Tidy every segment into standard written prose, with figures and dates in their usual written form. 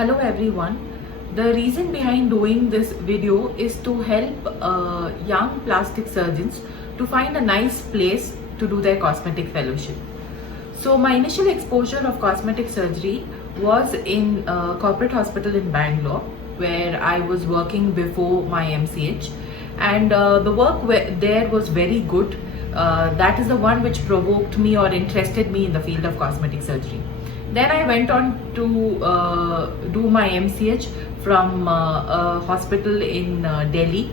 Hello everyone. The reason behind doing this video is to help young plastic surgeons to find a nice place to do their cosmetic fellowship. So my initial exposure of cosmetic surgery was in a corporate hospital in Bangalore, where I was working before my MCH, and the work there was very good. That is the one which provoked me or interested me in the field of cosmetic surgery. Then I went on to do my MCH from a hospital in Delhi.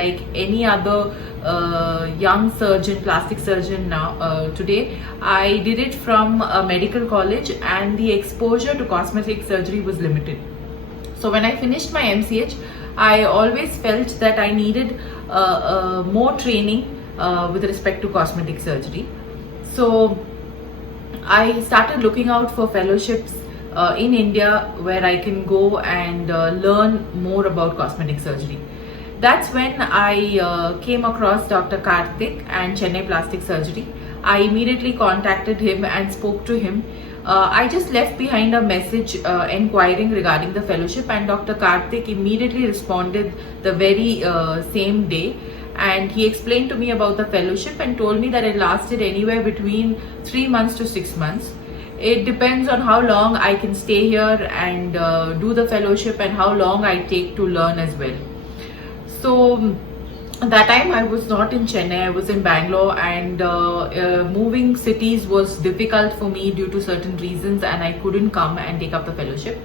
Like any other young surgeon, plastic surgeon now today, I did it from a medical college, and the exposure to cosmetic surgery was limited. So when I finished my MCH, I always felt that I needed more training with respect to cosmetic surgery. So I started looking out for fellowships in India where I can go and learn more about cosmetic surgery. That's when I came across Dr. Karthik and Chennai Plastic Surgery. I immediately contacted him and spoke to him. I just left behind a message inquiring regarding the fellowship, and Dr. Karthik immediately responded the very same day. And he explained to me about the fellowship and told me that it lasted anywhere between 3 months to 6 months. It depends on how long I can stay here and do the fellowship, and how long I take to learn as well. So that time I was not in Chennai, I was in Bangalore, and moving cities was difficult for me due to certain reasons, and I couldn't come and take up the fellowship.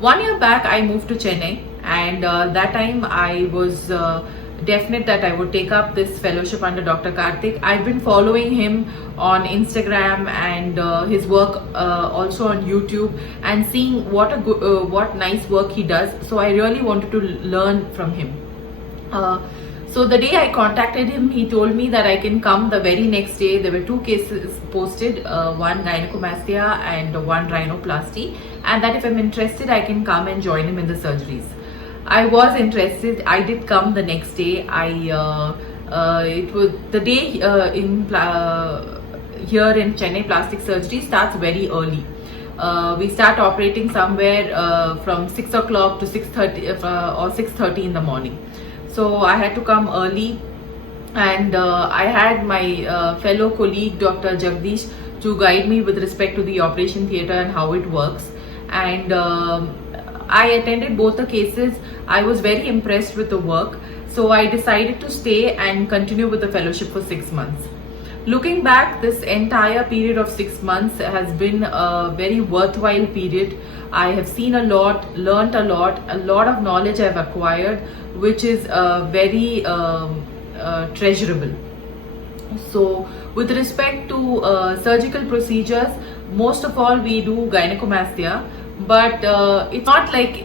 1 year back I moved to Chennai, and that time I was definite that I would take up this fellowship under Dr. Karthik. I've been following him on Instagram and his work also on YouTube, and seeing what nice work he does. So I really wanted to learn from him. So the day I contacted him, he told me that I can come the very next day. There were 2 cases posted, one gynecomastia and one rhinoplasty, and that if I'm interested, I can come and join him in the surgeries. I was interested. I did come the next day. It was the day here in Chennai Plastic Surgery starts very early. We start operating somewhere from 6 o'clock to 6:30 or 6:30 in the morning. So I had to come early, and I had my fellow colleague Dr. Jagdish to guide me with respect to the operation theatre and how it works. And I attended both the cases. I was very impressed with the work, so I decided to stay and continue with the fellowship for 6 months. Looking back, this entire period of 6 months has been a very worthwhile period. I have seen a lot, learnt a lot of knowledge I've acquired, which is very treasurable. So with respect to surgical procedures, most of all we do gynecomastia, but it's not like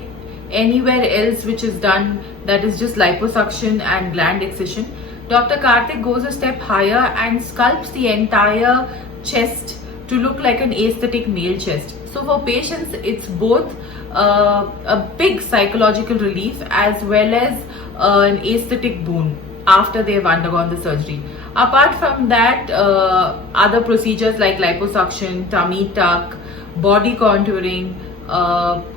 anywhere else which is done, that is just liposuction and gland excision. Dr. Karthik goes a step higher and sculpts the entire chest to look like an aesthetic male chest. So for patients, it's both a big psychological relief as well as an aesthetic boon after they have undergone the surgery. Apart from that, other procedures like liposuction, tummy tuck, body contouring,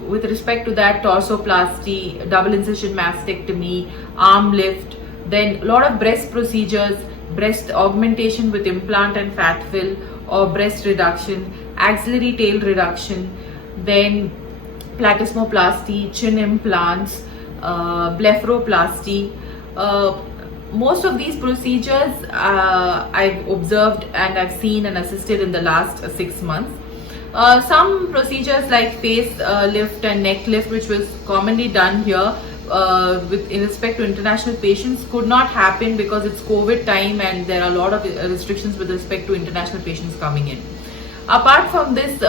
with respect to that, torsoplasty, double incision mastectomy, arm lift, then a lot of breast procedures, breast augmentation with implant and fat fill or breast reduction, axillary tail reduction, then platysmoplasty, chin implants, blepharoplasty. Most of these procedures I've observed and I've seen and assisted in the last 6 months. Some procedures like face lift and neck lift, which was commonly done here in respect to international patients, could not happen because it's COVID time and there are a lot of restrictions with respect to international patients coming in. Apart from this,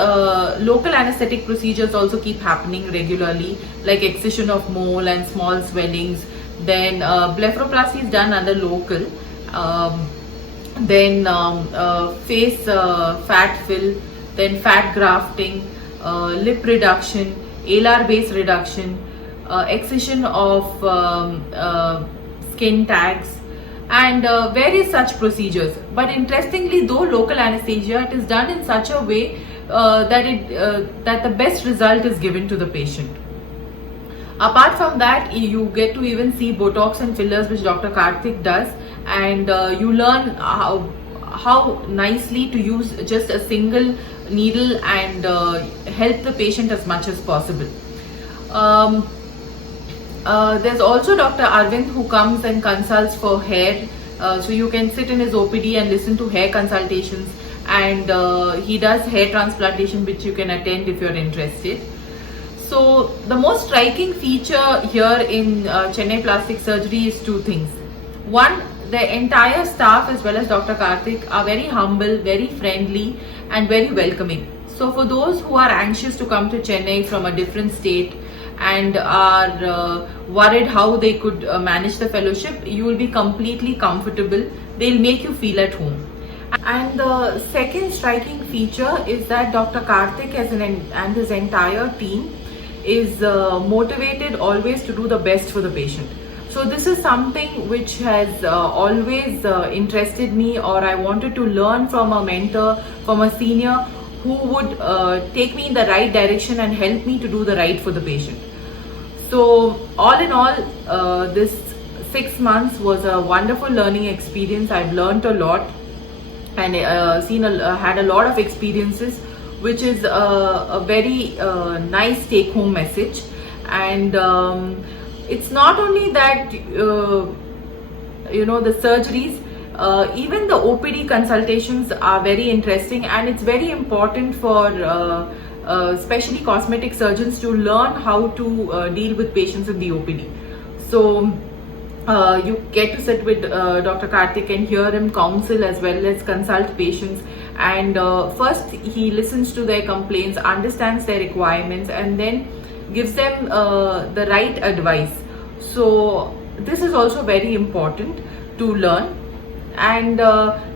local anesthetic procedures also keep happening regularly, like excision of mole and small swellings. Then blepharoplasty is done under local. Then face fat fill, then fat grafting, lip reduction, alar base reduction, excision of skin tags, and various such procedures. But interestingly, though local anesthesia, it is done in such a way that the best result is given to the patient. Apart from that, you get to even see Botox and fillers, which Dr. Karthik does, and you learn how nicely to use just a single needle and help the patient as much as possible. There's also Dr. Arvind, who comes and consults for hair. So you can sit in his OPD and listen to hair consultations, and he does hair transplantation, which you can attend if you're interested. So the most striking feature here in Chennai Plastic Surgery is two things. One, the entire staff as well as Dr. Karthik are very humble, very friendly and very welcoming. So for those who are anxious to come to Chennai from a different state and are worried how they could manage the fellowship, you will be completely comfortable. They'll make you feel at home. And the second striking feature is that Dr. Karthik and his entire team is motivated always to do the best for the patient. So this is something which has always interested me, or I wanted to learn from a mentor, from a senior who would take me in the right direction and help me to do the right for the patient. So all in all, this 6 months was a wonderful learning experience. I've learned a lot and had a lot of experiences, which is a very nice take-home message. And it's not only that the surgeries, even the OPD consultations are very interesting, and it's very important for especially cosmetic surgeons to learn how to deal with patients in the OPD. So you get to sit with Dr. Karthik and hear him counsel as well as consult patients. And first he listens to their complaints, understands their requirements, and then gives them the right advice. So this is also very important to learn. And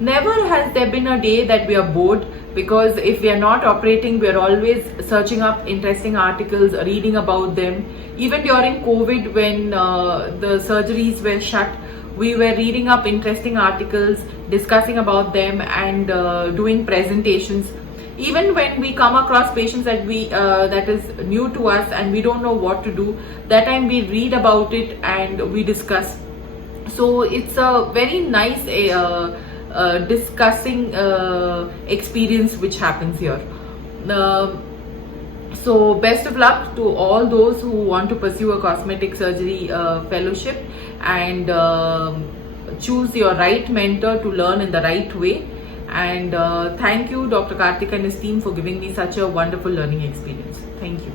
never has there been a day that we are bored, because if we are not operating, we are always searching up interesting articles, reading about them. Even during COVID, when the surgeries were shut, we were reading up interesting articles, discussing about them, and doing presentations. Even when we come across patients that is new to us and we don't know what to do, that time we read about it and we discuss. So it's a very nice discussing experience which happens here. So best of luck to all those who want to pursue a cosmetic surgery fellowship, and choose your right mentor to learn in the right way. And thank you, Dr. Karthik and his team, for giving me such a wonderful learning experience. Thank you.